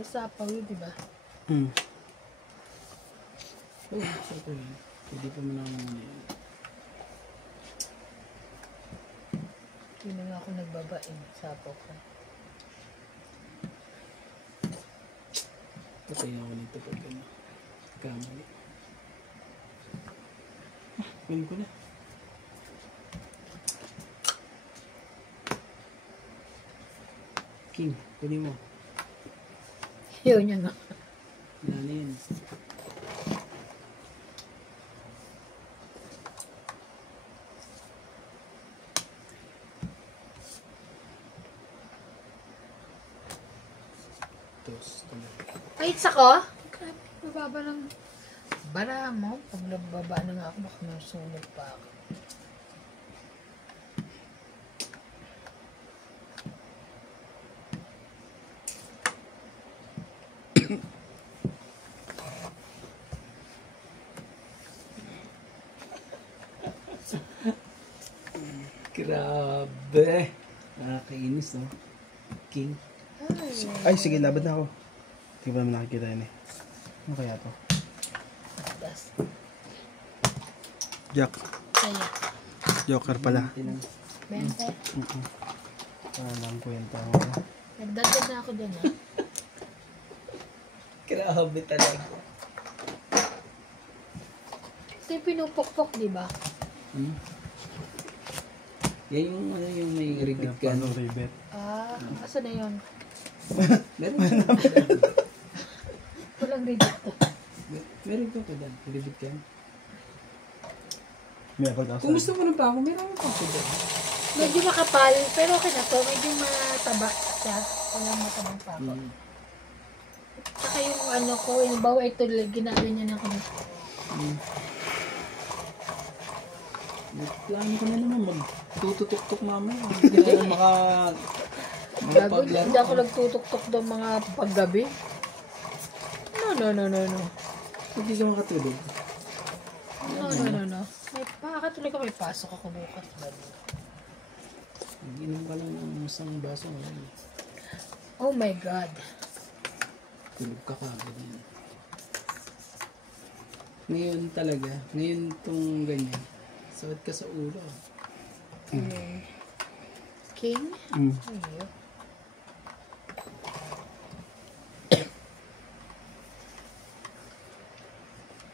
May sapaw yun, diba? Oh, sapaw yun. Hindi pa mo naman muna yan. Hindi na nga ako nagbabain. Sapaw ko. Patay ako nito pag ano. Kamali. Kunin ko na. King, kunin mo. Ayaw niya nga. Wala na yun. Tos, Ay, it's ako? Grabe, mababa lang. Bara mo. Pag nagbaba na nga ako, baka masunog pa ako. Grabe. Nakakainis, no? King. Ay, sige, labad na ako. Hindi ko naman nakikita yun eh. Ano kaya to? Das. Jack. Kaya. Joker pala. 20. Parang kwenta ako. Nagdagdag na ako dun, ha? Grabe talaga. Ito yung pinupukpok, di ba? Hmm? Yan yung, ano, yung may ribbit ka. Paano ribbit? Ah, asa na yun? Meron ka. Walang rigid to. Meron ka pa dyan. Ribbit ka. May pag-asa. Kung gusto mo ng pako, meron ka pa dyan. Medyo makapal, pero okay na to. Medyo mataba siya. Walang matabang pa ako. Saka yung ano ko, yung bawa ito, ginagyan niya na ako. Plano ko na naman magtututok-tok mamaya. Hindi ka na Gago, hindi ako nagtutok-tok ng mga paggabi. No. Hindi ka makatulog. No. Makakatuloy ko, may pasok ako bukas. Mag-inom ka lang ng isang baso. Oh my God. Tulog ka kagad yan. Ngayon talaga, ngayon itong ganyan, sakit ka sa ulo. King? Ayun.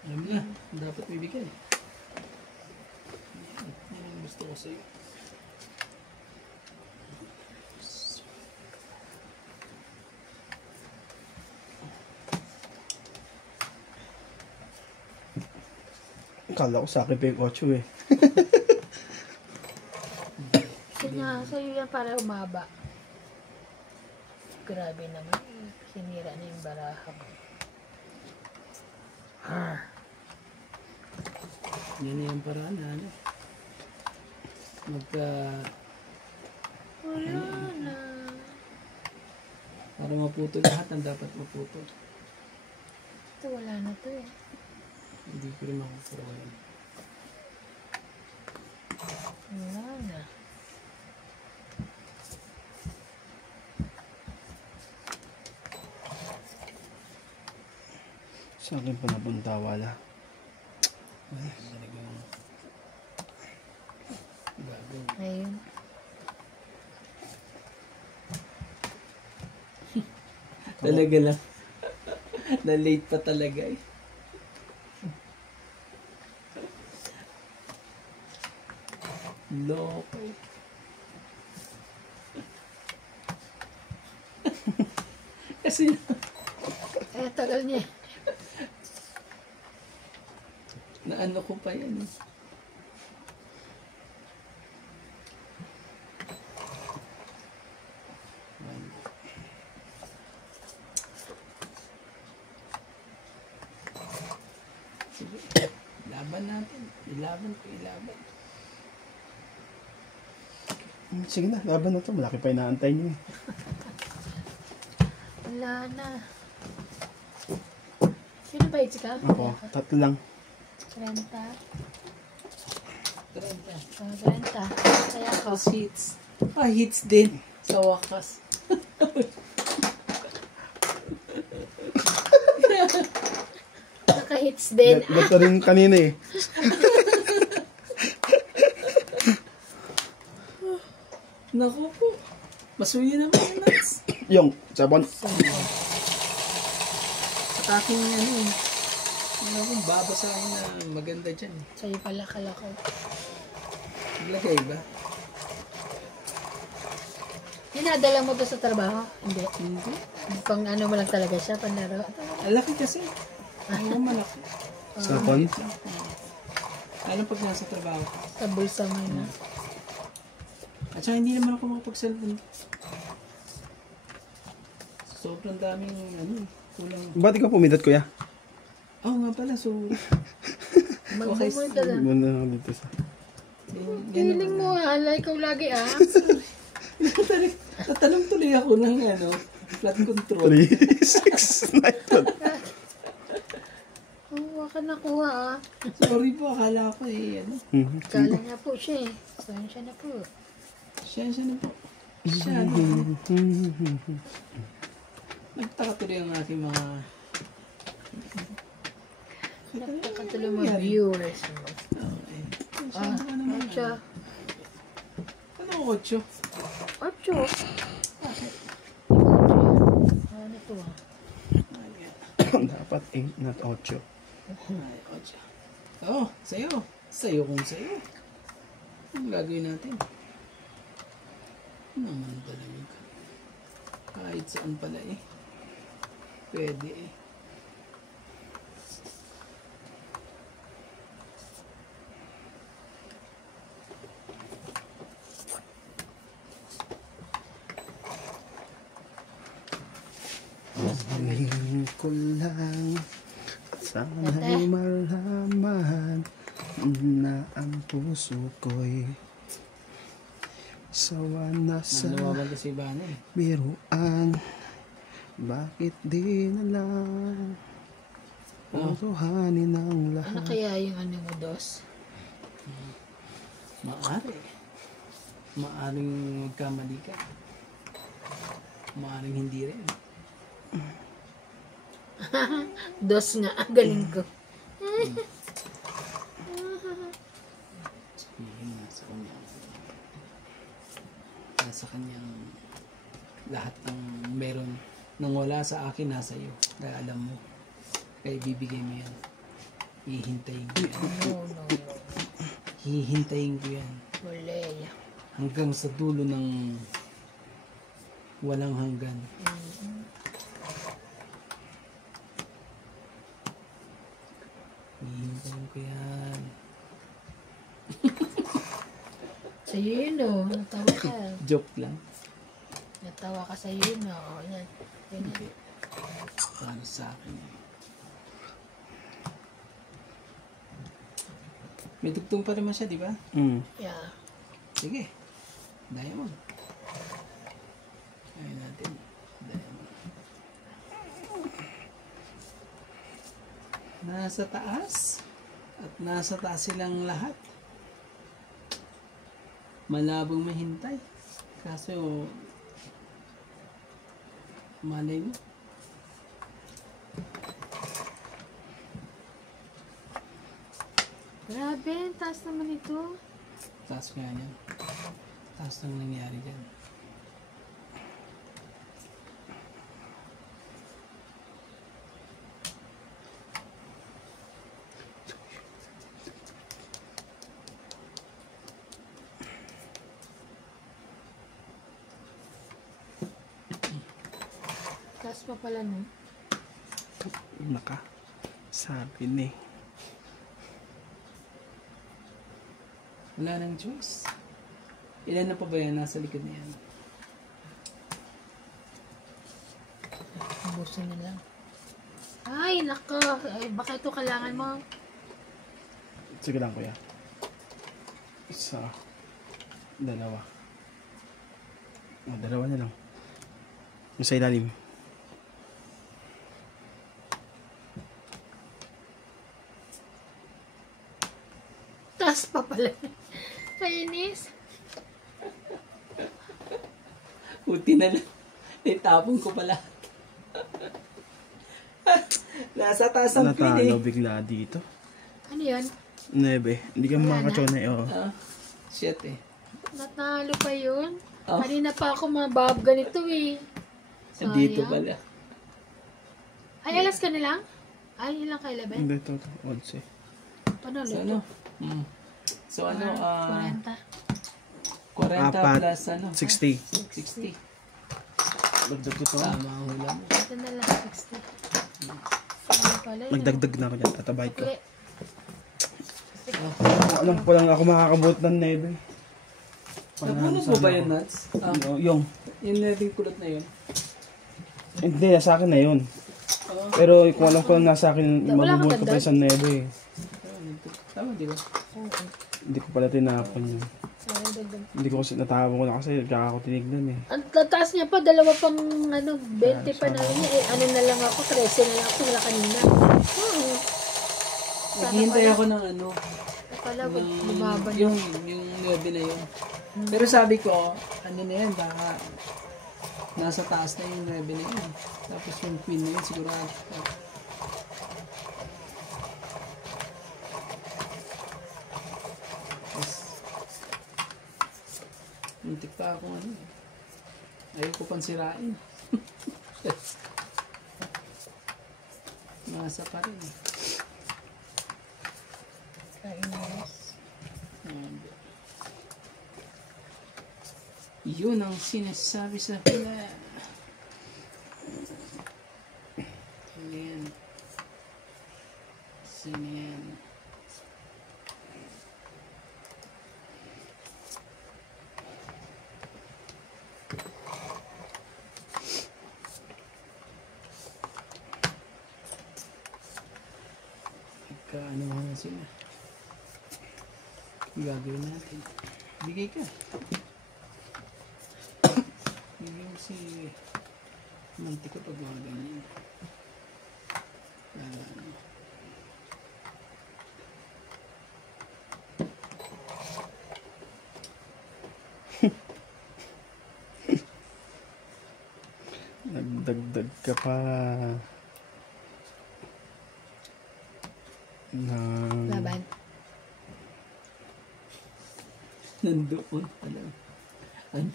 Alam na, dapat may bigay. Yan ang gusto ko sa'yo. Kala ko sa akin pa yung 8 eh. Sa'yo yan para umaba. Grabe naman. Sinira na yung baraha ko. Yan na yung paraan, ano? Wala na. Para maputo lahat ang dapat maputo. Ito wala na to eh. Hindi ko rin makukuha yun. Wala na. Sa akin pa napunta, wala. Talagang gagawin. Ayun. Talaga lang. Na-late pa talaga eh. Loko. Kasi Tagal niya. naano ko pa yan eh. Sige, laban natin. Ilaban. Sige na, laban na to. Malaki pa inaantay niyo eh. Wala na. Sino ba ka? Ako, 3 lang. 30. 30. 30. Kaya ako. Hits. Hits din. Sa wakas. Nakaka-hits din. Ganito rin kanina eh. Naku po. Masuyo naman yung nuts. Yung sabon. At aking ano eh. Ano kung babasahin na maganda dyan eh. Sa'yo pala kalakaw. Naglagay ba? Dinadala mo to sa trabaho? Hindi. Hindi. Pang ano mo lang talaga siya, panlaro. Ang laki kasi. Oo, malaki. Sabon. Lalo pag nasa trabaho ka. Sa bulsa mo na. At saka hindi naman ako makapag-cellphone. Sobrang daming ano eh. Kulang. Ba't ikaw pumindot, kuya? Oo nga pala. So, Mag-move ka lang. Muna lang dito sa... Feeling mo hala, ikaw lagi Tatanong tuloy ako ng ano, flat control. 3, 6, 9, Oo, ka nakuha Sorry po, akala ko eh, ano. Kala niya po siya eh. Saan siya na po? Siya na po. Siya na. Nagtaka tuloy ang aking mga... Nagkakatuloy mga viewers mo. Okay. Siya na naman. Siya. Ano 8? Ocho. Ano to Dapat 8, not 8. Ay, 8. Oo, sa'yo. Sa'yo kung sa'yo. Ang gagawin natin? Naman talaga. Kahit saan pala eh. Pwede eh. Sabihin ko lang, sana'y malaman na ang puso ko'y sawa na sa Lumabag kasi ba eh. biruan. Bakit di na lang putuhanin ang Ano lahat? kaya yung ano mo, Dos? Maari. Maaring magkamali ka. Maaring hindi rin. Dos nga, ang galing ko. Nasa kanyang lahat ng meron nang wala sa akin nasa iyo. Kaya alam mo. Kaya bibigay mo yan. Hihintayin ko yan. No. Hihintayin ko yan. Wala. Hanggang sa dulo ng walang hanggan. Hihintayin ko yan. Sa'yo yun o. Natawa ka. Joke lang. Natawa ka sa'yo yun o. Yan. Hindi. Para sa akin. May tugtong pa naman siya, di ba? Yeah. Sige. Diamond. Ayun natin. Diamond. Nasa taas. At nasa taas silang lahat. Malabong mahintay. Kaso, malay mo. Grabe, taas naman ito. Taas nga yan. Taas nang nangyari dyan. Taas pa pala no. Naka. Sabi ni. Wala nang choice. Ilan na pa ba yan nasa likod na yan? Ubusin na lang. Ay, nako. Ay, baka ito kailangan mo. Sige lang, kuya. Isa. Dalawa. Dalawa na lang. Yung sa ilalim. Taas pa pala. Kainis. Puti na lang. Itapon ko pala. Nasa taas ang pin eh. Natalo bigla dito. Ano yun? 9. Hindi ka Wala makakachona eh. Oh. Shit eh. Natalo pa yun? Oh. Kanina pa ako mabab ganito eh. Dito Sayang. pala. Ay, alas ka na lang? Ay, ilang ka 11? Hindi ito. 11. Panalo So ito. ano? So ano? 40. 40 Apat. plus ano? 60. 60. Nagdagdag ito. Tama ang hula mo. Ito na lang, 60. Ano pala yun? Nagdagdag na ako dyan. Tatabay ko. Okay. Alam ko lang ako makakabot ng 9. Nabunod mo ba yun, Nats? Yung. Yung nabing kulot na yun? Hindi, nasa akin na yun. Pero kung alam ko lang nasa akin, Wala kang mabubot ko pa dagdag? isang 9 eh. Tama, di ba? Hindi ko pala tinapon yun. Ay, dagdag. Hindi ko kasi natapon ko na kasi kaka ko tinignan eh. Ang tataas niya pa, dalawa pang 20 pa na yun. Eh, ano na lang ako, 13 na lang ako wala kanina. Oo. Naghihintay ako ng ano. Akala ko lumaban Yung 9 na yun. Pero sabi ko, ano na yan, baka nasa taas na yung 9 na yun. Tapos yung queen na yun, sigurado. Tapos, muntik pa ako ano. Ayoko pang sirain. Nasa pa rin. Kainis. Yun ang sinasabi sa pila. Ayan. Sino yan? Ano nga sila? Gagawin natin. Bigay ka. Bigay mo si mantik ko pag mga ganyan. Lala mo. Nagdagdag ka pa. Laban. Nandoon. Alam. Ano?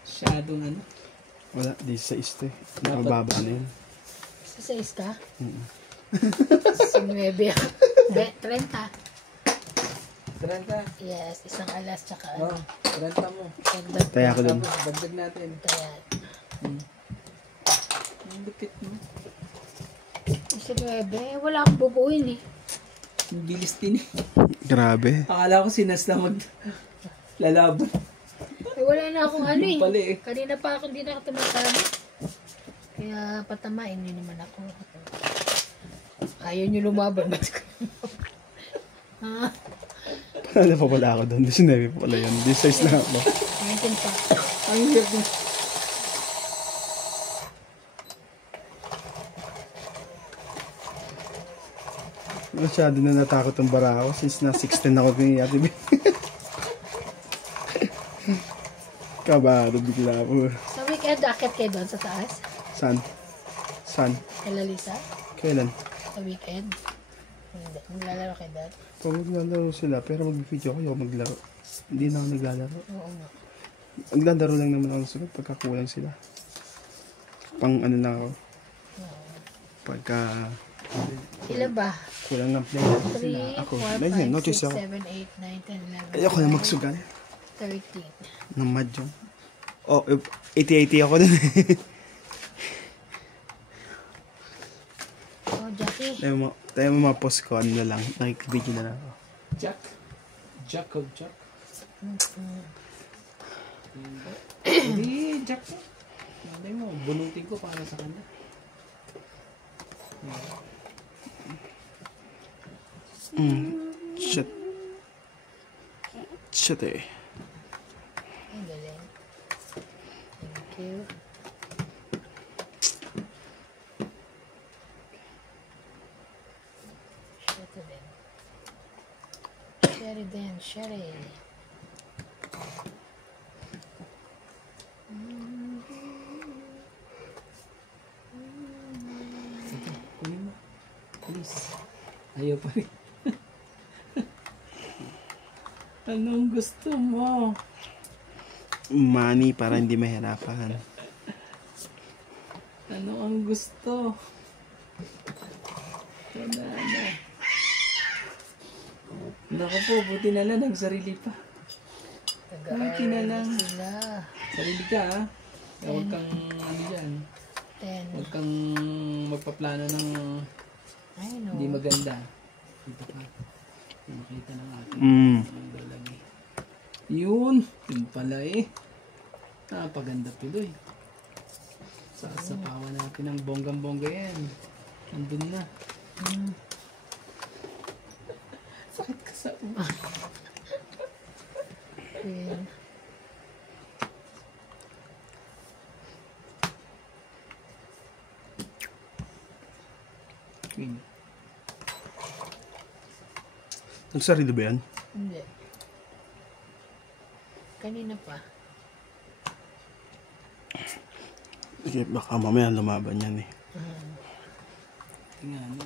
Masyadong ano? Wala, 16 ito eh. Nakababa na yun. Sa 6 ka? Mm. Sa 9 ako. 30. 30. Yes, isang alas tsaka Oh, 30 mo. dagdag. Taya ko dun. Tapos, dagdag natin. Kaya, Ang lupit mo. sa 9, wala akong bubuin eh. Ang bilis din eh. Grabe. Akala ko sinas na maglalaban. Eh, wala na akong ano Yung pala eh. eh. Kanina pa ako hindi na ako tumatama. Kaya patamain nyo naman ako. Ayaw nyo lumaban. Ba't ko ha? Ano pa pala ako doon? 19 pa pala yun. 16 na ako. 19 pa. Ang hirap din. Masyado na natakot ang bara ako since na 16 ako kay Ate B. Kabado bigla ako. Sa weekend, akit kayo doon sa taas? San? San? Kala Lisa? Kailan? Sa weekend? Hindi. Maglalaro kayo doon? Pag maglalaro sila, pero mag-video ako, maglaro. Hindi na ako naglalaro. Oo nga. Maglalaro lang naman ako sunod pagkakulang sila. Pang ano lang ako. Pagka Ilan ba? kulang ng player sila. 3, Ako. 4, Dahil 5, notice 6, ako. 7, 8, 9, 10, 11, Ayoko na magsugal. 13. Ng mahjong. Oh, 80-80 ako dun eh. Oh, Jackie. Tayo mo ma-post ko, ano na lang. Nakik-video na lang ako. Jack. Jacob Jack. Hindi, Jack. Hindi mo, bunutin ko para sa kanya. Shit. Shit eh. Ang galing. Thank you. Sherry din. Sherry. Ayaw pa rin. Anong gusto mo? Money para hindi mahirapan. Ano ang gusto? Wala na. Naku po, buti na lang nagsarili pa. Buti na lang. Sila. Sarili ka ha. Huwag kang ano yan. 10. Huwag kang magpaplano ng I know. hindi maganda. Dito ka. Makita ng ating lalagi. Yun. Yun pala eh. Napaganda tuloy. Sasapawan natin ng bonggang-bongga yan. Nandun na. Sakit ka sa ulo. Queen. Queen. Nagsarili ba yan? Hindi. Kanina pa. Sige, baka mamaya lumaban yan eh. Tingnan mo.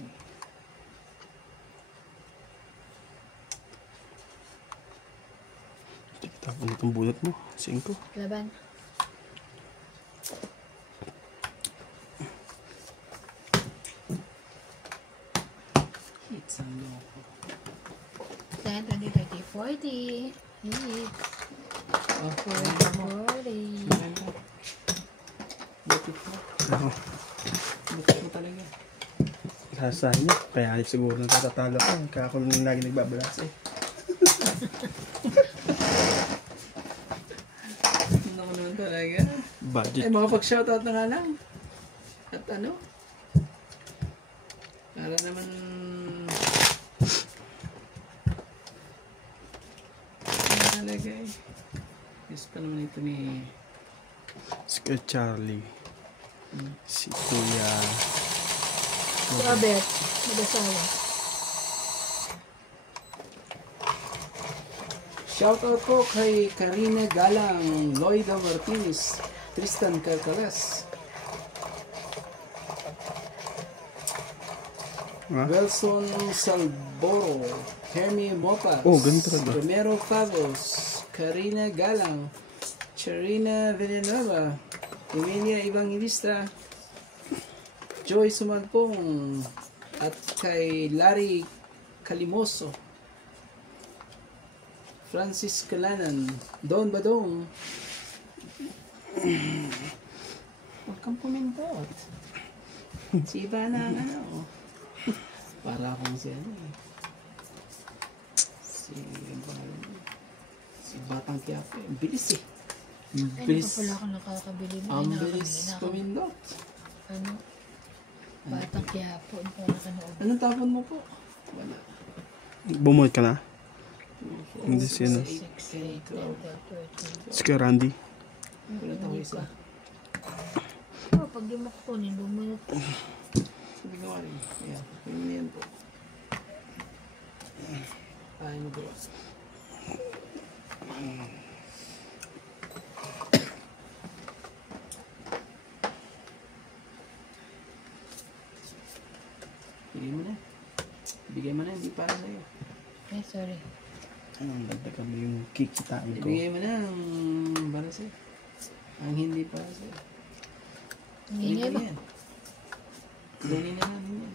Tapos itong bunot mo. 5. Laban. Hits ang loko. 10, 20, 30, 40. Hit. Oh, 40. maganda. Butit mo. Ako. Butit mo talaga. Sasahin niya. Kaya siguro natatatalo ko. Kaya ako nung lagi nagbabalas eh. Ano ko naman talaga. Budget. Ay, makapag-shoutout na nga lang. At ano? Para naman... Ano talaga eh. Yes pa naman ito ni... Si Kuya Charlie. Si Kuya... Robert. Mag-asawa. Shoutout po kay Karina Galang, Lloyda Martinez, Tristan Calcalas, Ha? Wilson Salboro, Hermie Mopas, Oh, ganito ka ba? Romero Favos, Karina Galang, Charina Villanueva, Emilia Evangelista, Joy Sumalpong, at kay Larry Calimoso, Francis Calanan, Don Badong. Huwag kang pumindot. Si Iba na ang ano. Para akong si ano eh. Si Batang Quiapo. Ang bilis eh. Ang Ay, bilis. pa pala ako nakakabili mo. Ang Ay, bilis nakakabili na ako. pumindot. Ano? Batang Quiapo. Ano pa nakanood? Anong tapon mo po? Wala. Bumuot ka na? Hindi sino. 6, 8, 10, 12, 13. Si Kuya Randy. Wala tayo isa. Oh, pag di mo kukunin, bumunot. Sabi ko rin. Ayan. Yun yan po. Ay mo gawa. Bigay mo na. Bigay mo na. Hindi para sa'yo. Ay, sorry. Anong dagdagan mo yung kikitain ko? Ibigay mo na ang para sa'yo. Ang hindi para sa'yo. Hindi Ibigay ba? yan. Kunin na namin yan.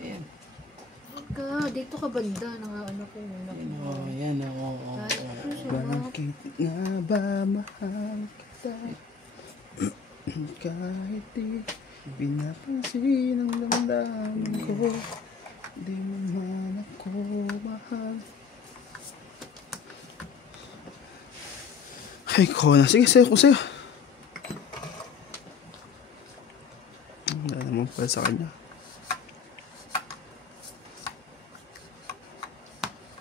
Ayan. Ika, dito ka banda. Nakaano ko. Ayan o. Ayan o. Bakit nga ba mahal kita? Kahit di pinapansin ang damdamin ko, di mo man ako mahal. Ay ko na. Sige, sayo ko sa'yo. Wala naman pala sa kanya.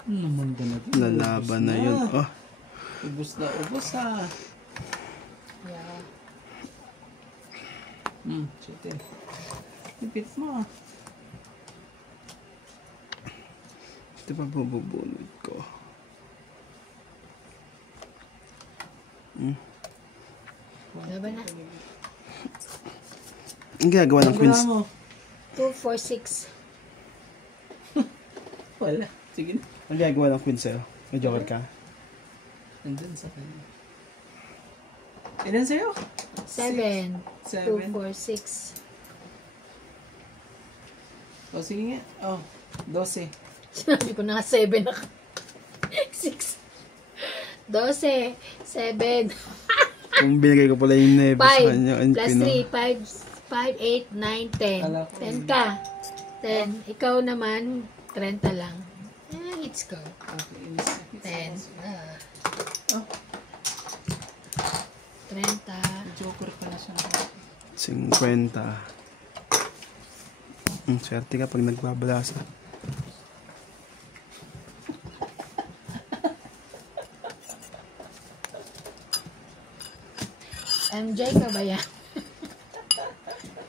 Naman ba na? Lalaban na yun. Oh, Ubus na ubus ha. Yeah. Shit eh. Ipit mo ah. ito pa bubunod ko. Laban na. Ang ginagawa ng Wala queens. mo. 2, 4, 6. Wala. Sige na. Ang gagawa ng queen sa'yo? May joker ka? Nandun sa kanya. Ilan sa'yo? 7. 2, 7. 4, 6. O sige nga. Oh, 12. Sinabi ko na nga 7 ako. 6. 12. 7. Kung binigay ko pala yung 9 sa 5. kanya. Plus 3. 5, 8, 9, 10. Kala ko 10 ka. 10. Ikaw naman, 30 lang. Hits ko. Okay. 10. Oh, 30. Joker pala siya. 50. Swerte ka pag nagbabalasa. MJ ka ba yan?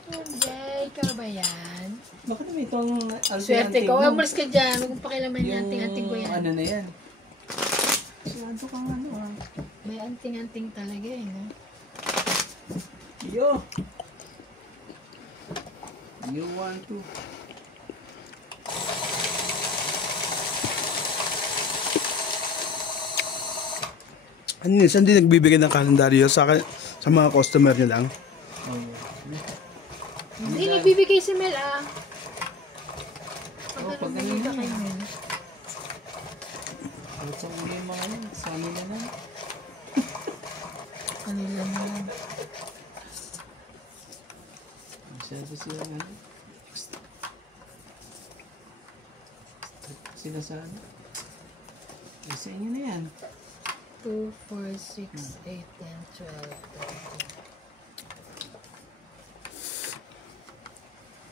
MJ ka ba yan? Bakit may itong Swerte anting-anting ko. mo? Umalis ka dyan. Huwag mong pakilaman yan. Yung Anting-anting ko yan. ano na yan. Masyado kang ano ah. May anting-anting talaga eh. No? Yo! You want to? Ano yun? Saan din nagbibigay ng kalendaryo? Sa mga customer niya lang? Oh, yeah. Hindi, nagbibigay si Mel ah. Oh, pag Pag ganun ka na. kay Mel. Kahit sa mga yung mga yan, sa amin na lang. Kanila na lang. Masyado sila ano. Sila sa ano. Sa inyo na yan. 2, 4, 6, 8, 10, 12, 13.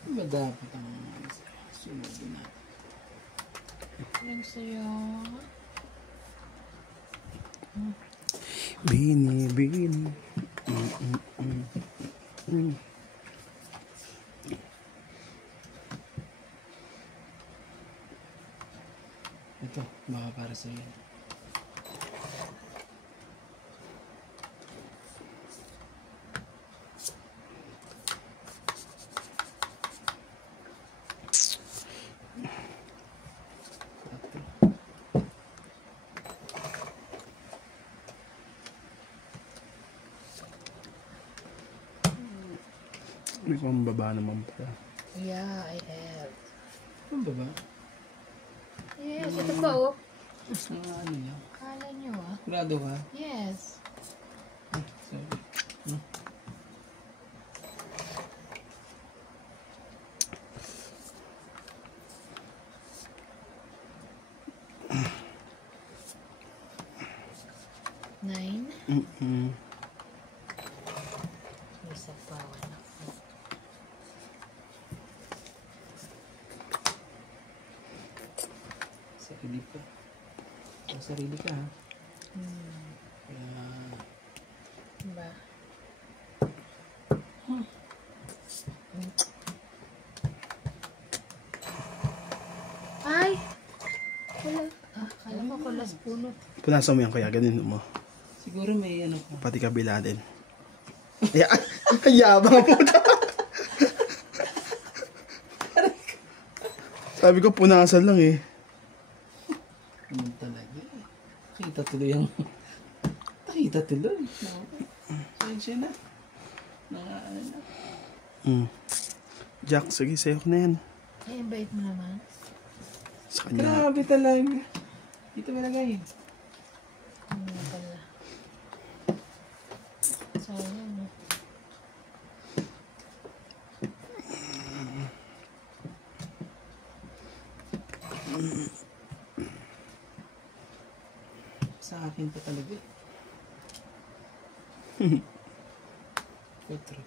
Ano ba dapat ang sunod na? Lang sa'yo. Bini, bini. Ito, baka para sa iyo. May pambaba naman pala. Yeah, I have. Ano ba ba? Yes, ito pa oh. Mas na ano niya? Kala nyo ah. Kurado ka? Yes. Ah, sorry. Hmm? Nine. Mm-mm. Isa pa. Wala po. Sarili ka. Sarili ka ha? Kaya... Diba? Ay! Wala. Ah, kala ko kulas puno. Punasan mo yan kaya, ganun mo. Siguro may ano ka. Pati kabila din. Yabang puta. Sabi ko punasan lang eh. Ano talaga eh. Nakita tuloy ang... Nakita tuloy. Sensya na. Mga ano na. Jack, sige, sayo ko na yan. Ay, ang bait mo naman. Sa kanya. Grabe talaga. Dito malagay. Ano na pala. Sayang no. Sa akin pa talaga. Petro.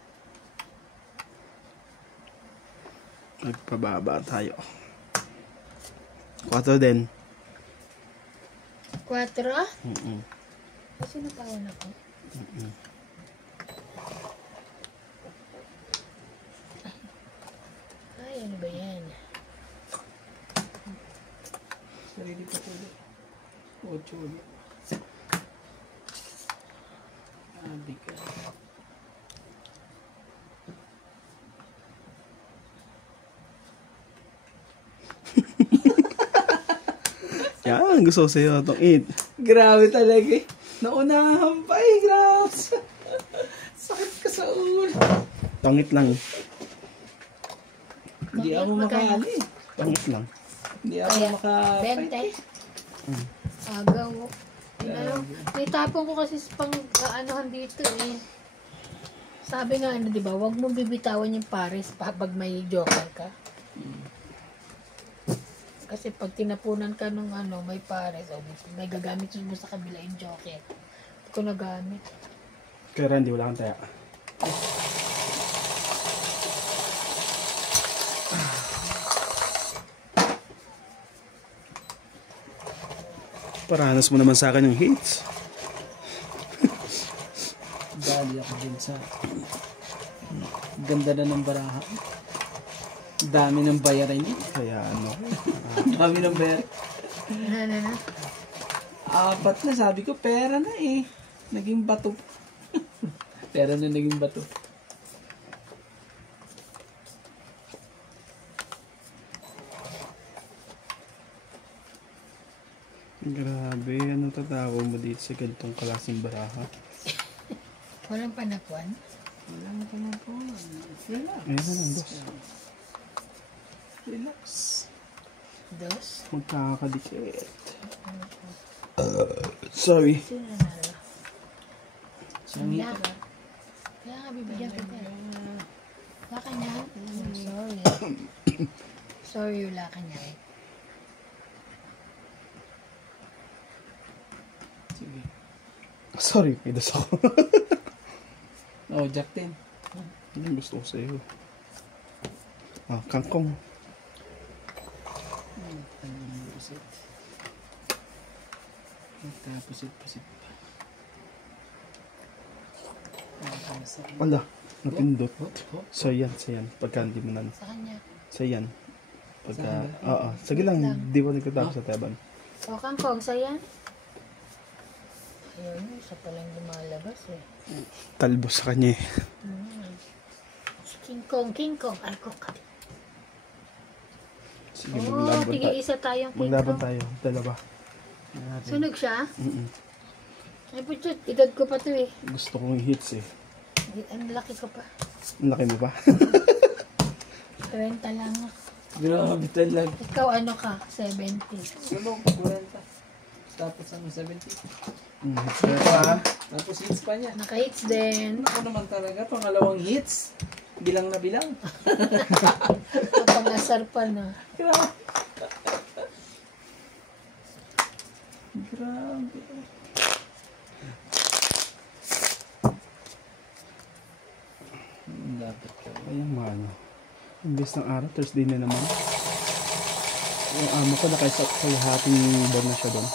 Nagpababa tayo. 4 din. 4? Mm-mm. Kasi natawan ako. Ay, ano ba yan? Sarili pa tuloy. 8 ulit. Sabi ka. Yan, gusto ko sa'yo itong eat. Grabe talaga eh. Naunahan pa eh, grabe. Sakit ka sa ulo. Pangit lang. Hindi ako makali. Pangit lang. Hindi ako makapay. 20. Agaw. Itapon ko kasi sa pang aanohan dito eh. Sabi nga ano, di ba, wag mo bibitawan yung pares pag may joker ka. Kasi pag tinapunan ka nung ano, may pares, o may gagamit mo sa kabila yung joker. Hindi ko nagamit. Kaya Randy, wala kang taya. Paranas mo naman sa akin yung hates. Dali ako din sa ganda na ng baraha. Dami ng bayarin niya. Kaya ano. Dami ng bayarin. Na. 4 na, sabi ko, pera na eh. Naging bato. Pera na naging bato. Grabe, ano tatawa mo dito sa ganitong klaseng baraha? Walang panapuan. Wala na pa na po. Relax. Ayan na lang, dos. Relax. Dos. Magkakadikit. Sorry. Sino nanalo? Sangi Wala ka. ka. Kaya nga bibigyan kita. Wala ka niya. Sorry. Sorry, wala ka niya. Sige. Sorry, may das ako. Oh, Jack 10. Ano gusto ko sa'yo? Ah, kangkong. Pusit. Pusit pa. Wala, napindot. Oh. So yan. Pagka hindi mo nan. Sa kanya. So yan. Pagka, Saan ba? oo. Sige lang, di ko nagtatapos sa taban. O, kangkong, sayan. Ayun, isa palang lumalabas eh. Talbos sa kanya eh. Si King Kong. Ay, ko ka. Sige, Oo, maglaban tayo. tig-isa tayong King Maglaban Kong. tayo, dalawa. Sunog siya? Mm-mm. Ay, putyo, edad ko pa to eh. Gusto kong hits eh. Ang laki ko pa. Ang laki mo ba? 30 lang ako. Grabe talaga. Ikaw ano ka? 70. Ano? 40. Tapos ano, 70. Hits na ito ha. Tapos hits pa niya. Naka-hits din. Ako naman talaga, pangalawang hits. Bilang na bilang. Napang-asar pa na. Grabe. Grabe. Dapat ka. Ayun mga ano. Imbes ng araw, Thursday na naman. Yung amo ko nakahating buwan na siya doon.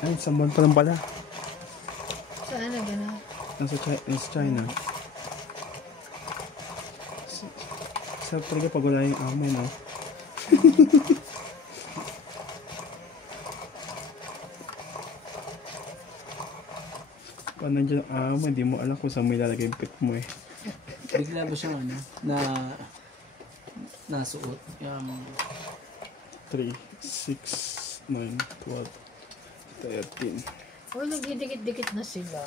Ay, isang buwan pa lang pala. Saan na gano'n? Nasa China. Sarap talaga pag wala yung amo, no? Pag nandiyan ang amo, hindi mo alam kung saan mo ilalagay yung pit mo eh. Bigla ba siyang ano, nasuot? Yung 3, 6, 9, 12, 13. Oh, nagdidikit-dikit na sila.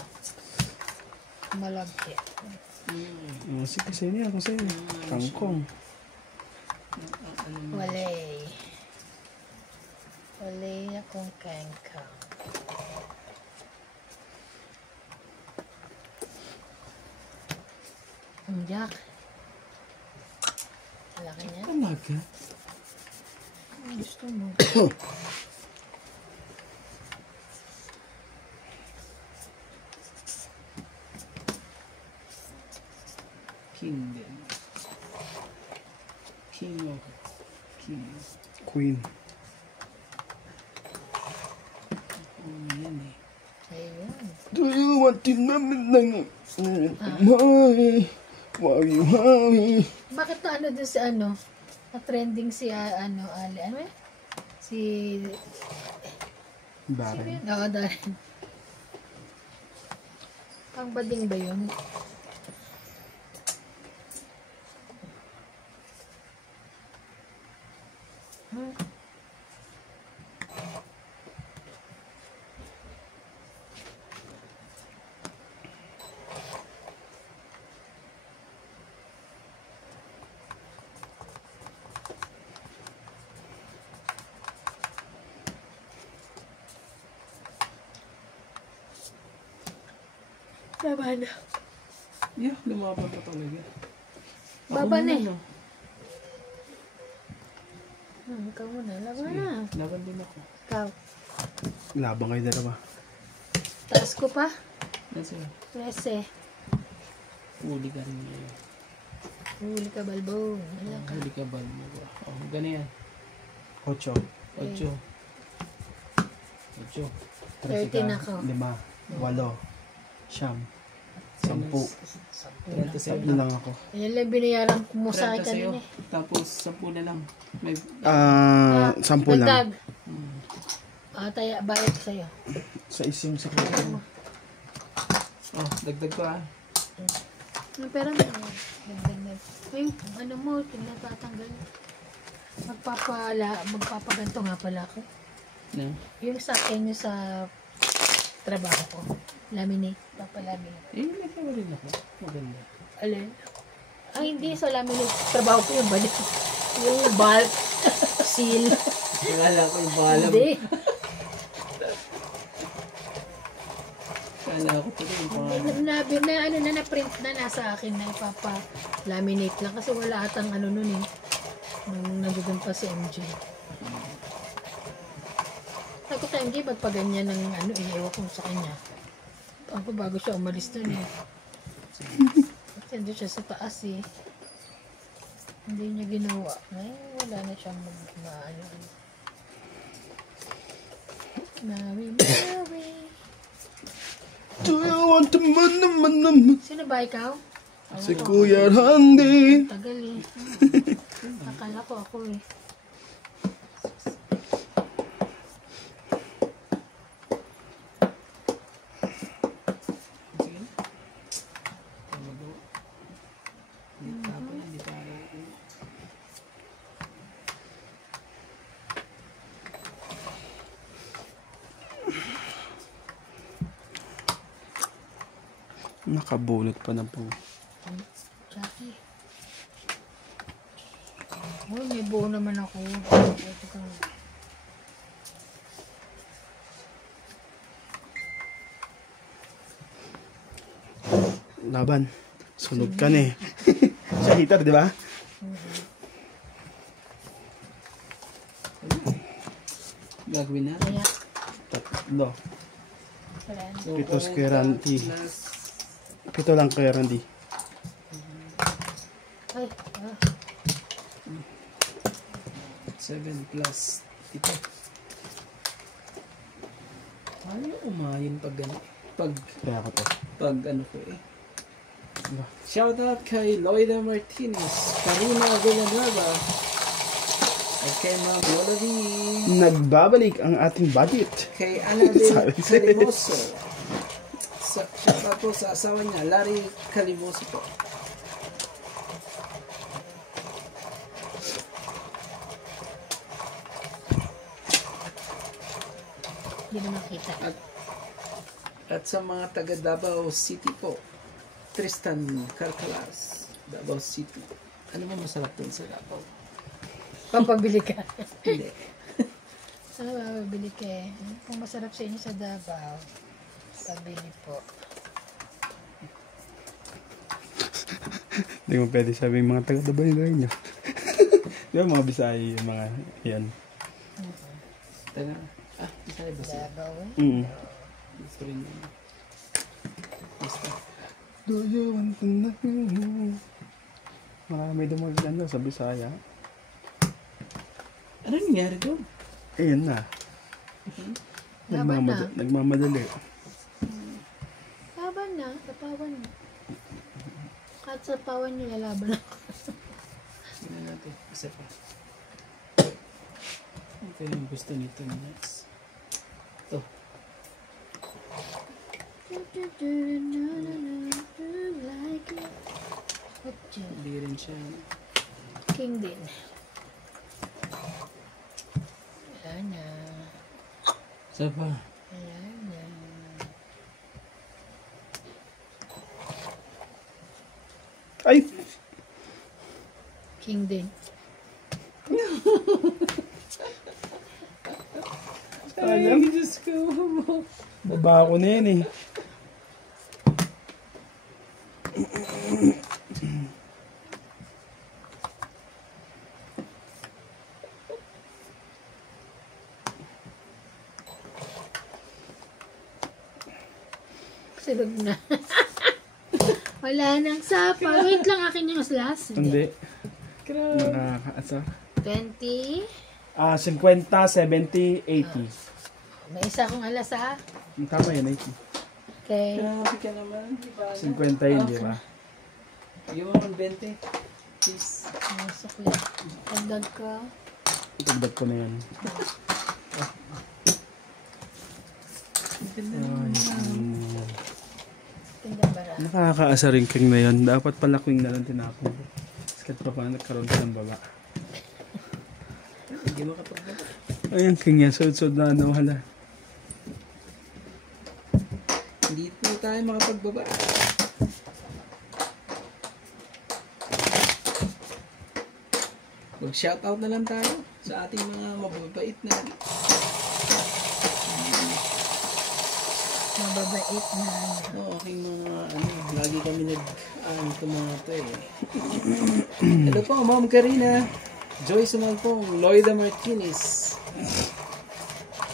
Malagkit. Sige, sa'yo niya. Kung sa'yo. Kangkong. Walay. Walay akong kangkong. Ang Jack. Malaki niya. Talaga? Ang gusto mo. King din. King. Queen. Yan eh. Ayun. Do you want to know Mommy. Bakit na ano dun si ano? Na-trending si ano, Ali. Ano eh? Si... Darren. Oo, Darren. Pang bading ba yun? Laban na. Yeah, lumaban pa talaga. Baba na eh. no? Ikaw muna. Laban Sige, na. laban din ako. Ikaw. Labang kayo dalawa. Taas ko pa. Kasi, 13. huli ka rin ngayon. Huli ka, balbong. Ayan ka. Huli ka ba? Oh, ganyan. 8. 8. 8. 13 ako. 5, 8, 10. 10. 37 Tatlo lang ako. Ayan lang binayaran mo sa 30 akin sa'yo. kanina eh. Tapos 10 na lang. May, 10 lang. Dagdag. Taya, bayad sa'yo. Sa isang sa kanya. oh, dagdag ko Yung pera mo. Dagdag na. Ay, ano mo, tinatatanggal. Magpapaganto nga pala ako. No? Yung sa akin yung sa trabaho ko. Laminate. Papalaminate. Eh, nagkawa rin ako. Maganda. Alin? Ay, hindi. Sa laminate. Trabaho ko yung balik. Yung bulk. Seal. Kala ko yung balam. Hindi. Kala ko tuloy yung pangalan. Na-print na nasa akin na ipapa-laminate lang. Kasi wala atang ano nun eh. Nung nandun pa si MJ. Sabi ko kay MJ, ba't pa ganyan ng ano, iiwa ko sa kanya. Ako bago siya umalis dun eh. Kasi nandun siya sa taas eh. Hindi niya ginawa. Ay, wala na siyang mag-ano. Maui. Do you want to man? Sino ba ikaw? Si Kuya Randy. Tagal eh. Akala ko ako eh. Sige. Magawa. Hindi pa ako. Hindi pa ako. Nakabunot pa na po. Jackie. Oh, may buo naman ako. Ito ka. Laban. Sunog ka na eh. Siya hitter, di ba? Gagawin na. Kaya, 3. wala na. So, 7 kay Randy. plus 7 lang kay Randy. Ay, 7 plus ito. Paano umayin pag ano? Kaya ako to. Pag ano ko eh. Shoutout kay Loida Martinez, Karina Villanueva, at kay Ma'am Lola V, Nagbabalik ang ating budget. kay Annabelle Sabi siya. Calimoso. Shoutout po sa asawa niya, Larry Calimoso po. hindi na makita. At sa mga taga Davao City po, Tristan Calcalas, Davao City. Ano mo masarap doon sa Davao? Papabili ka. Hindi. Ano papabili ka eh? Kung masarap sa inyo sa Davao, pabili po. Hindi mo pwede sabihin mga taga-Dabay na rin nyo. Di ba mga Bisaya yung mga yan? Taga, Bisaya ba sila? Davao eh. Gusto rin yun. Basta. Do you want to know? Marami dumagdan sa Bisaya. Ano nangyari doon? Ayan na. Laban na. Nagmamadali. Laban na. Tapawan na. Kahit sa pawan nyo, lalaban ako. Tingnan natin. Isa pa. Ito yung gusto nito next. Ito. Like it. Hindi rin siya. King din. Wala na. Isa pa. Wala na. Ay! King din. Ay, Diyos ko. Baba ako na yan eh. Sunog na. Wala nang sapa. Wait lang, akin yung last. Hindi. Grabe. Nakakaasa. 20. 50, 70, 80. May isa akong alas ha. Tama yun, 80. Okay. Grabe ka naman. Di ba? 50 yun, di ba? Yung 20. Please. Masok yan. Pagdag ka. Itagdag ko na yan. Tinda bara. Nakakaasa rin king na yun. Dapat pala queen na lang tinapon. Skat pa pa nagkaroon ka ng baba. Hindi makapagdala. Ayan king yan. Sud-sud na ano wala. Hindi na tayo makapagbaba. Mag-shoutout na lang tayo sa ating mga mababait na Mababait na. aking mga lagi kami ito mga to eh. Hello po, Ma'am Karina, Joyce Sumalpong, Loida Martinez,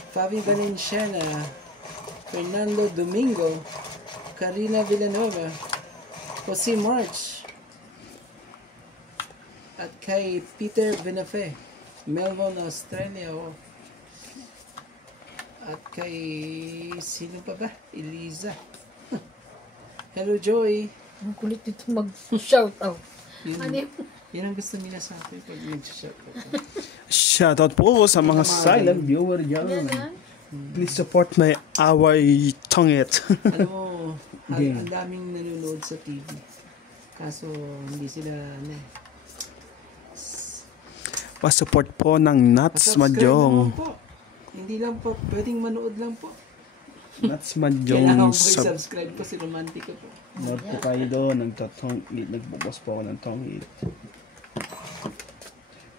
Fabi Valenciana, Fernando Domingo, Karina Villanova, Jose March, at kay Peter Benafe, Melbourne, Australia, at kay sino pa ba? Eliza. Hello Joy. Ang kulit dito mag-shout out. Ano yun? Yan ang gusto nila sa akin pag nag-shoutout. Shoutout po sa mga silent viewer Yan dyan. na. Please support my our tongit. Alam mo, Game. ang daming nanonood sa TV. Kaso hindi sila Pa-support po ng Nuts Subscribe Madyong. naman po. Hindi lang po, pwedeng manood lang po. Nuts Kailangan Madyong. po i-subscribe po si Romantico po. Note po kayo doon. Nagbubos po ako ng tongit.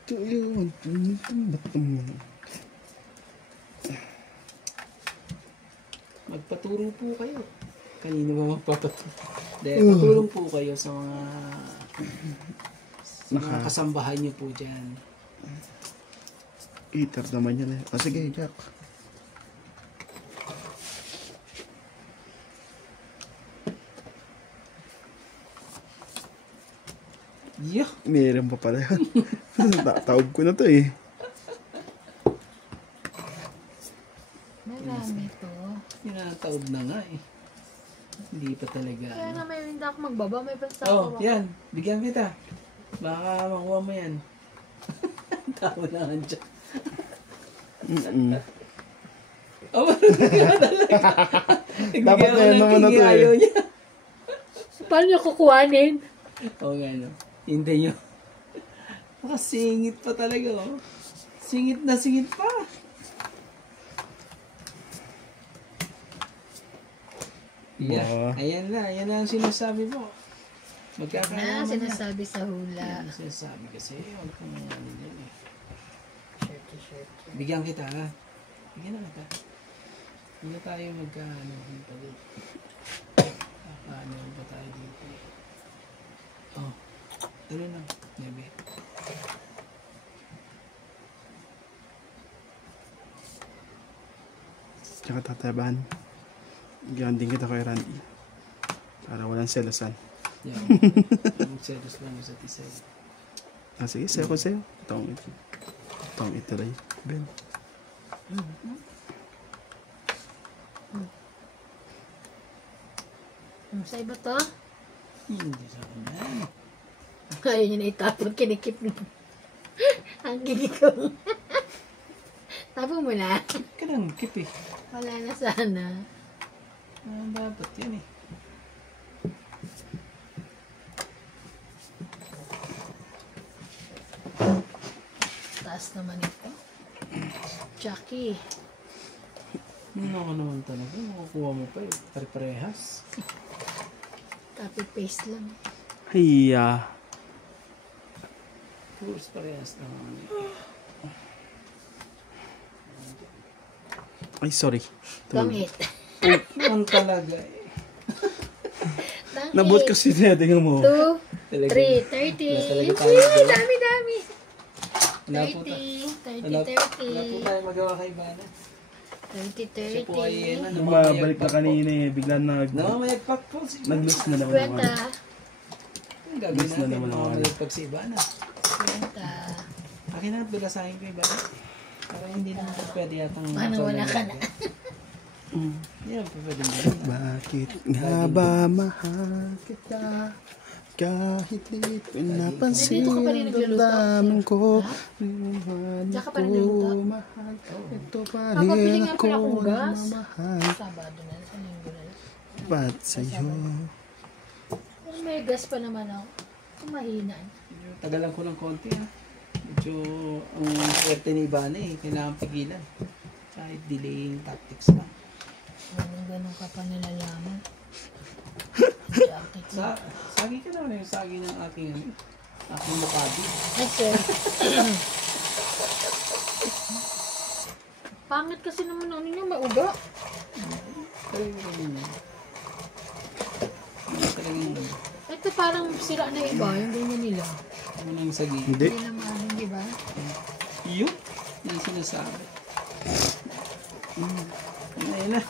Ito yun. Magpaturo po kayo. Kanino ba magpapaturo? Dahil patulong po kayo sa mga kasambahan niyo po dyan. Eater naman yan eh. Sige, Jack. Yeah. Meron pa pala yun. Tatawag ko na to eh. Marami to. Tinatawag na nga eh. Hindi pa talaga. Kaya nga may hindi ako magbaba. May bansa Oh, ako. yan. Bigyan kita. Baka makuha mo yan. Tao na nga dyan. Oh, Dapat na yan naman na to eh. Ayaw niya. Paano niya kukuhanin? Oo nga no. Hindi nyo. Nakasingit pa talaga oh. Singit na singit pa. Yeah. Ba? Ayan na. Ayan na ang sinasabi mo. Na, Magkakaroon na. sinasabi sa hula. Yan ang sinasabi kasi. Huwag kang ano yan eh. Shirty. Bigyan kita ha. Bigyan na kita. Hindi na tayo magkaano dito. Ano ba tayo dito? Oh. Ano na? Nebe. Tsaka tatabahan. Bigyan din kita kay Randy. Para walang selosan. Yan. Ang serious lang sa isa. Sige, sayo ko sa'yo. Tongit. Tongit tuloy. Ben. Sa iba to? Hindi sa kanya. Ayaw niya na itapon. Kinikip mo. Ang gigikong. Tapon mo na. Kailangan kip eh. Wala na sana. Dapat yan eh. Taas naman ito. Chucky. Ano ka naman talaga. Makukuha mo pa eh. Pare-parehas. Copy paste lang. Hiya. Puros parehas naman. Ay, sorry. Gamit. Naman talaga eh. Nabot kasi niya. Tingnan mo. 2, Talaga. 3, 30. Wala talaga tayo Uy, magawa. dami. Wala po 30, wala po 30. tayo magawa kay Bana. Siya po ay 30. Bumabalik na kanina eh. Bigla Namamayagpak po si Ivana. nag-lose na naman ako. 50. Ang gagawin Miss na natin, naman ako. namamayagpak si Ivana. 50. Akin na, bilasahin ko Ivana. Para hindi naman po pwede yatang... Paano wala ka na? Hindi naman po pwede mo. Bakit nga ba mahal kita? Kahit di pinapansin Nandito ka pa rin nagluluto? damdamin ko. Diyan ka pa rin nagluluto? Mahal. Ito pa Papabili rin nga ako pala akong gas. namahal. Sabado na, sa linggo na. Ba't sa'yo? Kung may gas pa naman ako, kung mahina. Tagalan ko ng konti ha. Medyo ang swerte ni Ivana eh. Kailangan pigilan. Kahit delaying tactics lang. Ganun ka pa nalalaman. Sagi ka naman yung sagi ng aking mukadi. Ay, sir. Pangit kasi naman ano niya, may uga. Talagang Ito parang sira na iba, yung ganyan nila. unang sagi. Hindi. Hindi naman, di ba? Yun. Yung sinasabi. Ayun na.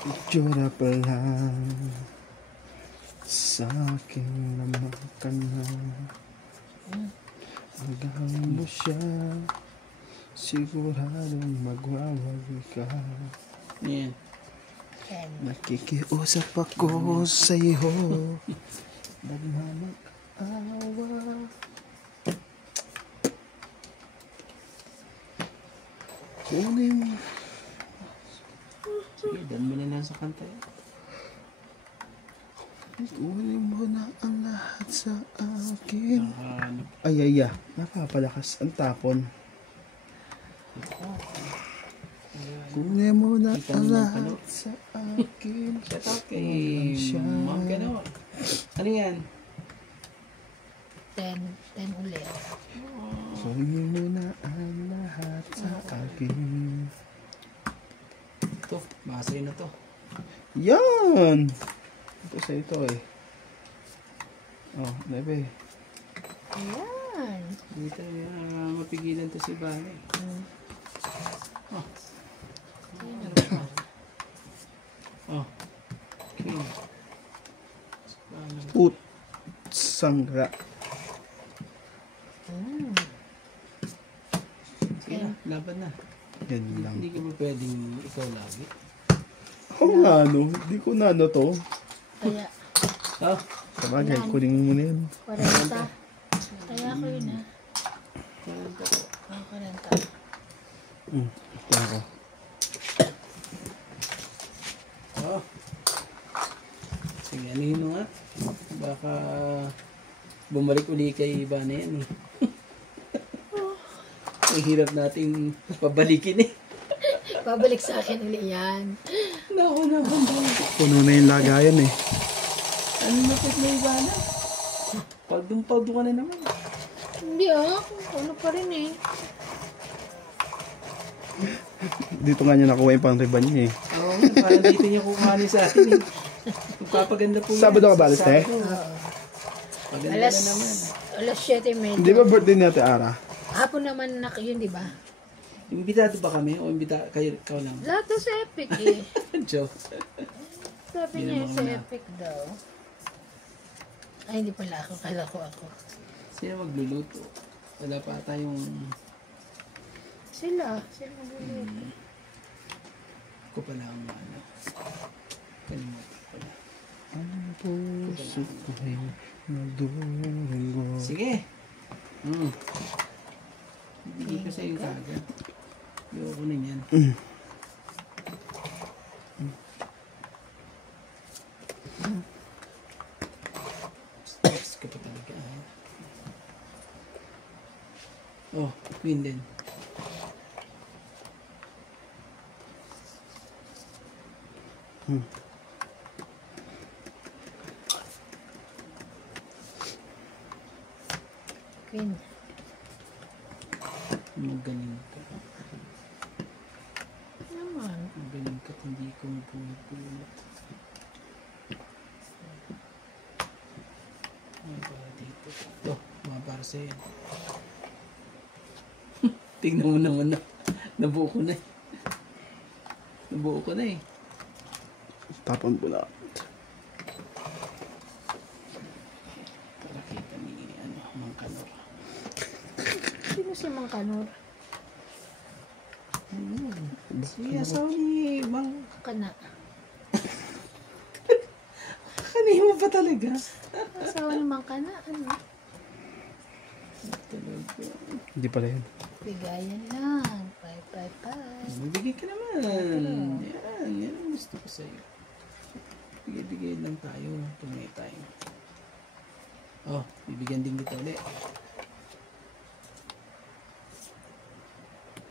Itsura pa lang sa aking naman ka na. Hanggang mo siya siguradong magwawagi ka. Yan. Nakikiusap ako sa'yo. Nagmamag-awa. Kunin Sige, dan mo na lang sa kanta eh. Kunin mo na ang lahat sa akin. Nakahanap. Ay, napapalakas ang tapon. Kunin mo na ang lahat sa akin. Shout out kay Ma'am Kano. Ano yan? 10 ulit. Kunin mo na ang lahat sa akin. Ito, baka sa'yo na to. Yan! Ito sa ito eh. Oh, nebe. Ayan. Hindi tayo mapigilan to si Ivana eh. Oh. Oh. Okay. Put. Sangra. Sige na, laban na. Yan lang. Hindi ka ba pwedeng ikaw lagi? Oo nga no. Hindi ko na ano to. Kaya, Oh, Sabagay, kunin mo muna yan. 40. Kaya ko yun ha. ganun to. 40. Ito ako. Oh. Sige, anuhin mo nga. Baka bumalik uli kay Ivana yan eh. Ang hirap nating pabalikin eh. Pabalik sa akin ulit yan. Naku naman daw. Puno na yung lagayan eh. Ano napit na Ivana? Pagdum-pagdum ka na naman. Hindi ano pa rin eh. Dito nga niya nakuha yung pang-riban niya eh. Oo, parang dito niya kukuhanin sa atin eh. Magpapaganda po yan. Sabado ka ba, alas, te? Sabado. Paganda Alas, na naman. alas 7:30. Di ba birthday ni Ate Ara? Hapon naman yun, di ba? Imbitado ba kami o kayo ikaw lang? Lahat na sa Epic eh. Joke. Sabi Hindi niya naman sa na. Epic daw. Ay, hindi pala ako. Kala ko ako. Sino magluluto? Wala pa tayong... Sila magluluto. Ko pala ang ano. Kalimutan ko pala. Ang puso ko'y nagdurugo. Sige. Bigay ko sa iyo kagad. Ayoko na yan. Stress ka pa talaga. Oh, queen din. Queen. Magaling ka. Naman. Magaling ka at hindi ko mapulot. para sa'yo. Tingnan mo naman na. Nabuo ko na eh. Nabuo ko na eh. Tapon po na. Para kita ni Mang Kanor. Sino si Mang Kanor? Si asawa ni Mang... Kana. Kanina mo pa talaga? Asawa ni Mang Kana, ano? Talaga. Hindi pala yun. Bigayan lang. Bye. Magbigay ka naman. Yan ang gusto ko sa'yo. Bigay lang tayo. Tumay tayo. Oh, bibigyan din kita ulit.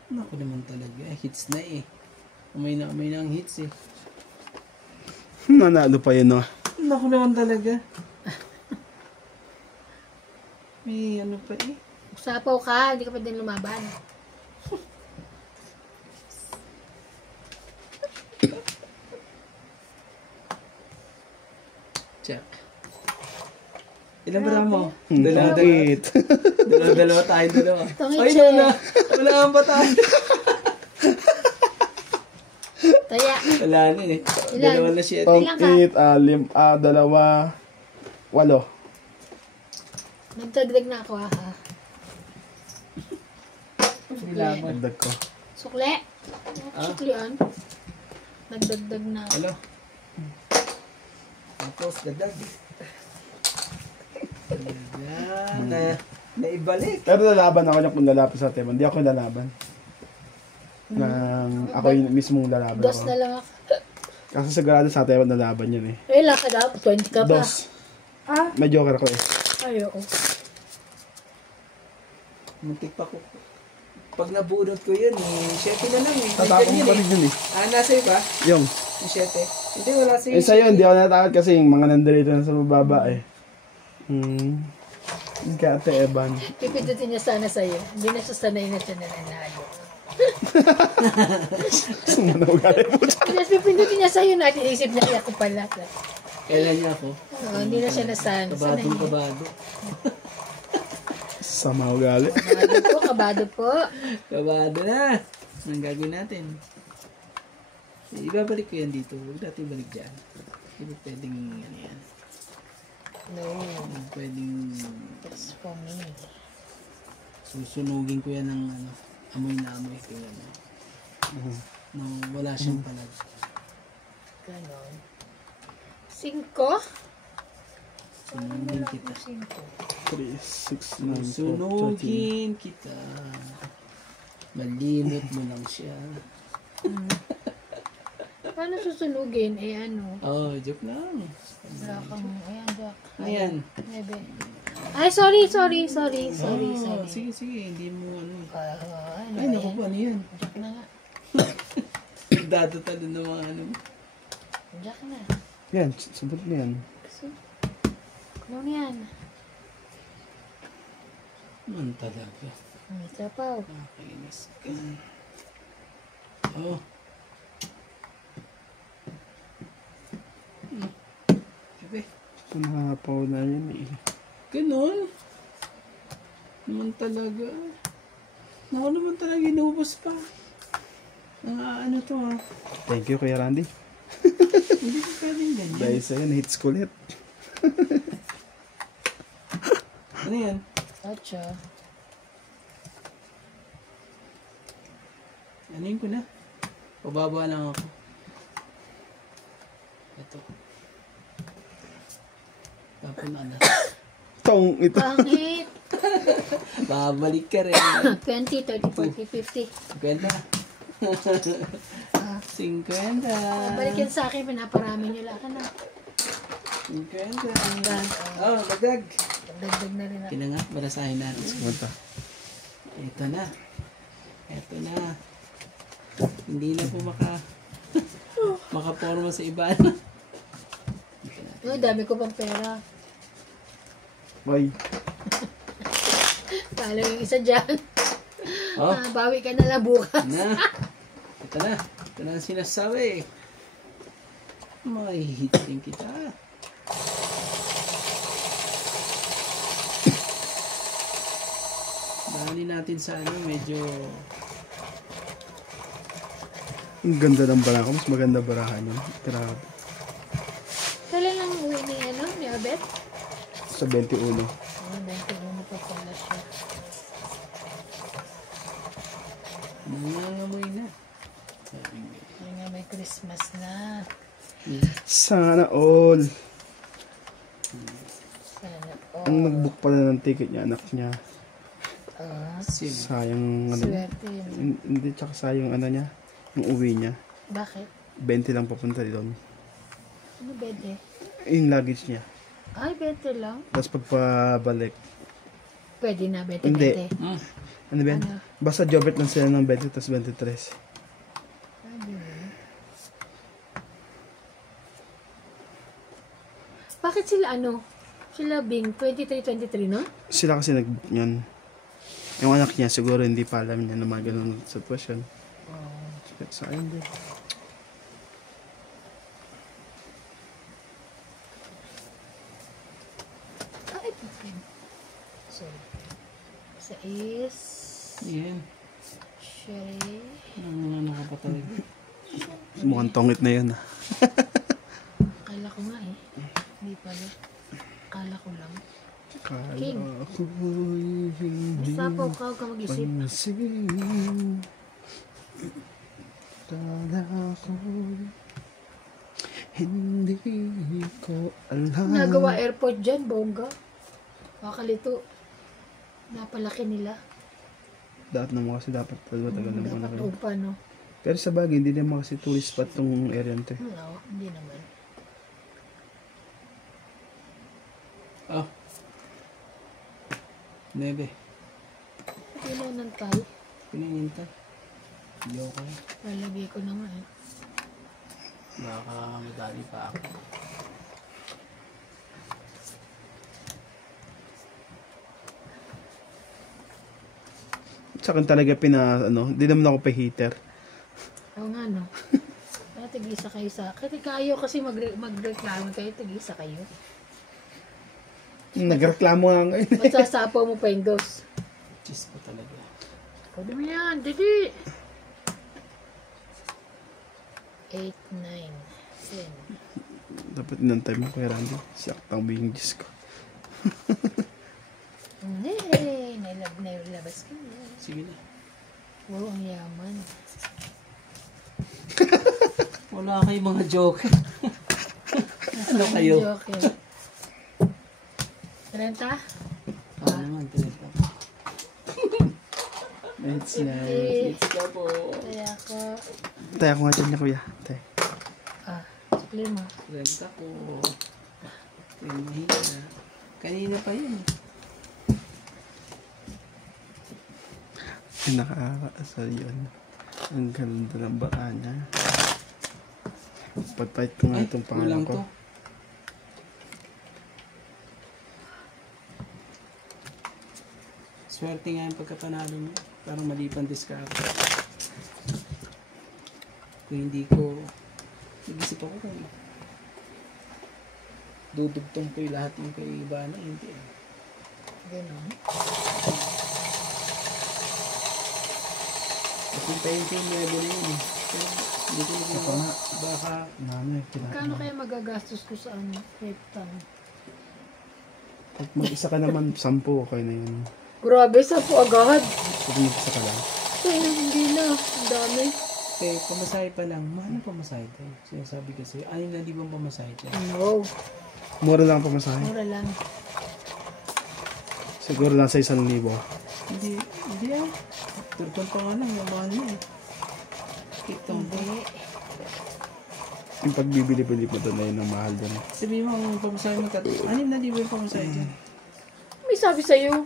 Naku naman talaga. Hits na eh. Umay na ang hits eh. Nanalo pa yun, no? Naku naman talaga. May ano pa eh. Sapaw ka, hindi ka pa din lumaban. Check. Ilan ba mo? Bakit? Dalawa tayo, dalawa. Tungit Ay, siya. wala ang ba tayo? Taya. Wala na eh. Ilan? Dalawa na siya. Tong Ilan ka? 8, 2, 8. Nagdagdag na ako ha. Dagdag ko. Sukle? Suklian? Nagdagdag na ako. Ano? Tapos, dadag. Naibalik. Pero lalaban ako niya kung lalapit sa tema. Hindi ako lalaban. Ako yung mismong lalaban Dos ako. na lang ako. Kasi sigurado sa tema lalaban yun eh. Eh, lang ka daw. 20 ka pa. Dos. Ah? May joker ko eh. Ayoko. Muntik pa ko. Pag nabunot ko yun, 7 na lang eh. Tatapon ko pa rin yun eh. Nasa iba? Yung. Yung 7. Hindi, wala sa'yo. Eh sa'yo, hindi ako natakot kasi yung mga nandito na sa baba eh. Kaya Ate Evan. Pipindutin niya sana sa'yo. Hindi na siya sanay na siya nananalo. Sumanaw galing mo. Tapos pipindutin niya sa'yo natin. Isip na ako pala. Kailan niya ako? Hindi na siya nasanay. Kabado. Samaw galing. Kabado po. Kabado na. Anong gagawin natin? Ibabalik ko yan dito. Huwag natin balik dyan. Hindi pwedeng ano yan. No. Hindi pwedeng That's for me. susunugin ko yan ng ano, amoy na amoy ko yan. Nang wala siyang palag. Ganon. 5? Sunugin kita. 3, 6, 9, 4, 13. Sunugin kita. Malimot mo lang siya. Paano susunugin? Eh ano? Oh, joke lang. Wala kang, ayan, Jack. Ayan. Nebe. Ay, sorry. Oh, sige. Hindi mo ano. Ano Ay, naku po, ano yan? Jack na nga. Dadatalo ng mga ano. Jack na. Yan, sabot mo yan. Kasi, ano yan? Man talaga. Sapaw. Nakakainis ka. Oh. Sabi. Panahapaw na yun eh. Ganon. Naman talaga. Naku naman talaga, inubos pa. Ano to ha? Thank you Kuya Randy. Hindi ko pwedeng ganyan. Dahil sa'yo, na-hits ko ulit. Ano yan? Ocho. Anuin ko na. Pababa lang ako. Ito. Tapon na. Tong ito. Pangit. Babalik ka rin. 20, 30, 40, 50. Kwenta. 50. Balik yan sa akin, pinaparami nyo lang. Ano? 50. Oh, dagdag. Dagdag na rin ako. Kinanga, balasahin natin. Kumanta. Ito na. Ito na. Hindi na po makaporma sa iba. Oh, dami ko pang pera. Bye. Talo yung isa dyan. Oh, Bawi ka na lang bukas. na. Ito na. Ito na ang sinasabi. Mahihitin kita. Kunin natin sa ano, medyo... Ang ganda ng baraha ko. Mas maganda barahan yun. Grabe. Kailan lang uwi ni Abet? Sa 21. 21 pa pala siya. Nangangamoy na. Ay nga, may Christmas na. Sana all. Sana Ang nag-book pala ng ticket niya, anak niya. Sino? Sayang ano niya. Swerte yun. Hindi, tsaka sayang ano niya. Yung uwi niya. Bakit? 20 lang papunta doon. Ano bete? Yung luggage niya. Ay, bete lang. Tapos pagpabalik. Pwede na, bete, Hindi. bete. Ano ba yan? Ano? Basta Jobert lang sila ng 20 tapos 23. Pwede na. Bakit sila Sila Bing, 23, no? Sila kasi nag-book yun. Yung anak niya siguro hindi pa alam niya na mga ganun sitwasyon. Sayang din. Ay, bakit? Sorry. Sa is... Yan. Sherry. Ano ka pa talaga? Mukhang tongit na yun ah. Akala ko nga eh. Hindi pala. Akala ko lang. Kala King. ko hindi Basta po, huwag ka mag-isip. pansin. Kala ko hindi ko alam. Nagawa airport dyan, bongga. Kakalito. Napalaki nila. Dapat naman kasi dapat matagal naman Dapat na. upa, no? Pero sa bagay, hindi naman kasi tourist spot tong area nito. No, hindi naman. Oh. Nebe. Ilaw ng tayo. Pinangintay. Yo ka. Lalagay ko na nga eh. Baka madali pa ako. Sa akin talaga hindi naman ako pa heater. Oo nga, no? Kaya tig-isa kayo sa... Kasi kayo kasi magreklamo kayo, tig-isa kayo. Nagreklamo nga ngayon. Magsasapaw mo pa yung dos. Cheese pa talaga. Pwede mo yan, didi! 8, 9, 10. Dapat inantay mo kay Randy. Saktang ba yung Diyos ko. Hey, nailabas ka na. Sige na. Wow, ang yaman. Wala kayong mga joke. Ano kayo? Joker. 30? Ano naman, tinita. It's na. Let's go po. Kaya ako... Tayo ko nga dyan niya kuya. Tayo. Lima. Renta ko. Mahina. Kanina pa yun. Sorry yun. Ang ganda ng baka niya. Pagpahit ko nga itong pangalan ko. to. Swerte nga yung pagkapanalo mo. Parang malipan discard. Kung hindi ko nag-isip ako kung dudugtong ko yung lahat yung kay Ivana. Hindi. Ganon. Papuntayin ko yung level na yun. Pero hindi ko nagawa. Baka Kano kaya magagastos ko sa reptan? Pag mag-isa ka naman, 10 okay na yun. Grabe, 10 agad. Pag mag-isa ka lang. Ay, hindi na. Ang dami. pamasahe pa lang. Mahal na pamasahe tayo. Sinasabi kasi, ay na di bang pamasahe tayo? No. Mura lang pamasahe. Mura lang. Siguro nasa 1,000. Hindi ah. Turton pa nga lang, yung mahal na eh. Kitong ba? Hindi. Yung pagbibili-bili mo doon ay nang mahal doon. Sabi mo, ang pamasahe mo anim na di ba yung pamasahe dyan? May sabi sa'yo.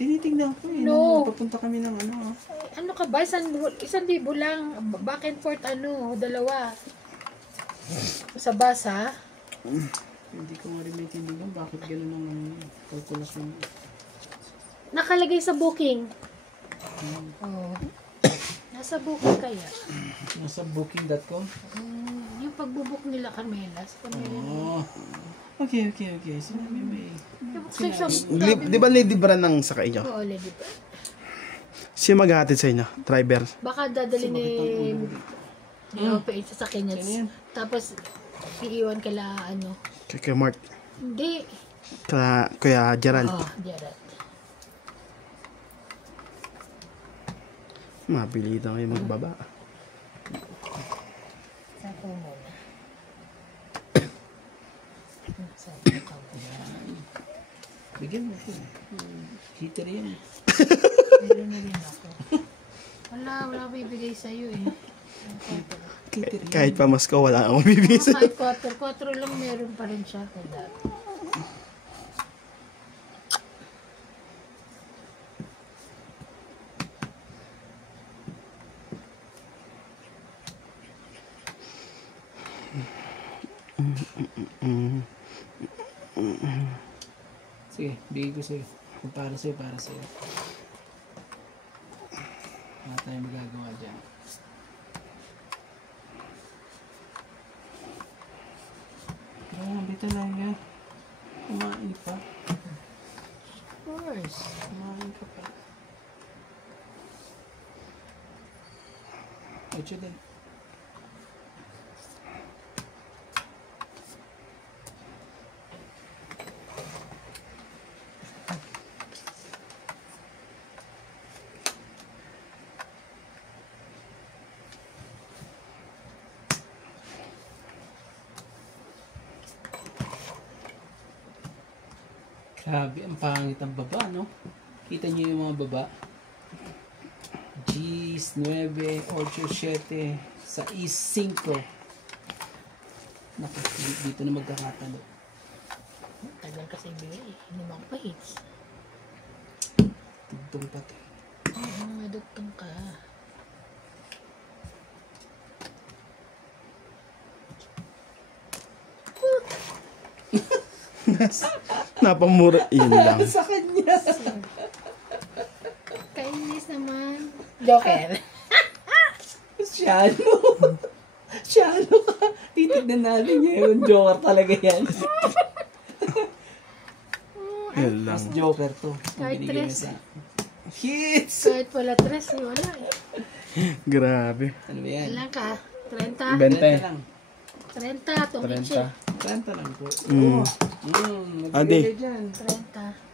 Tinitignan ko eh. No. Papunta kami ng ano. Ay, ano ka ba? 1,000 lang. Back and forth, 2. Sa bus, ha? Hindi ko nga rin maintindihan bakit gano'n ang kalkulasyon. Nakalagay sa booking. Oh. Nasa booking kaya. Nasa booking.com? Yung pagbubook nila Carmela. Sa Carmela. Oh. Okay. Sinabi may... Yung section. Di ba lady brand ang sakay niyo? Oo, lady ba? Sino maghahatid sa inyo? Driver. Baka dadali ni OPH sa Ano Kinyats. yan? Tapos, iiwan kala ano. Kay Mark. Hindi. Kuya Gerald. Oh, Jared. Mapilitan kayo magbaba. Sako muna. Sako ka muna. Bigyan mo ito. Heater yan. Meron na rin ako. Wala bibigay sa'yo eh. Heater yan. Kahit pa Moscow, wala akong bibigay sa Kahit 4 lang meron pa rin siya. Kaya Sige, bigay ko sa'yo. Kung para sa'yo, para sa'yo. Wala tayong magagawa dyan. Grabe talaga. Kumain pa. of course. Kumain ka pa. Ocho din. Grabe, ang pangit ang baba, no? Kita niyo yung mga baba? G's, 9, 8, 7, 6, 5. Naku, dito na magkakatalo. Tagal kasi bigay. Limang pa hits. Tugtong pati. Madugtong ka. Napamura. Yun lang. Sa kanya! Kainis naman. Joker. Shallow! Shallow ka! Titignan natin yun. Joker talaga yan. Yun lang. Mas Joker to. Kahit Binigyan tres. niya sa- Hits! Kahit wala 3, wala eh. Grabe. Ano ba yan? Ilan ka? 30? 20. lang. 30, tumichi. 30. 30 lang po. Mm. Magbigay Adi. ka dyan. 30.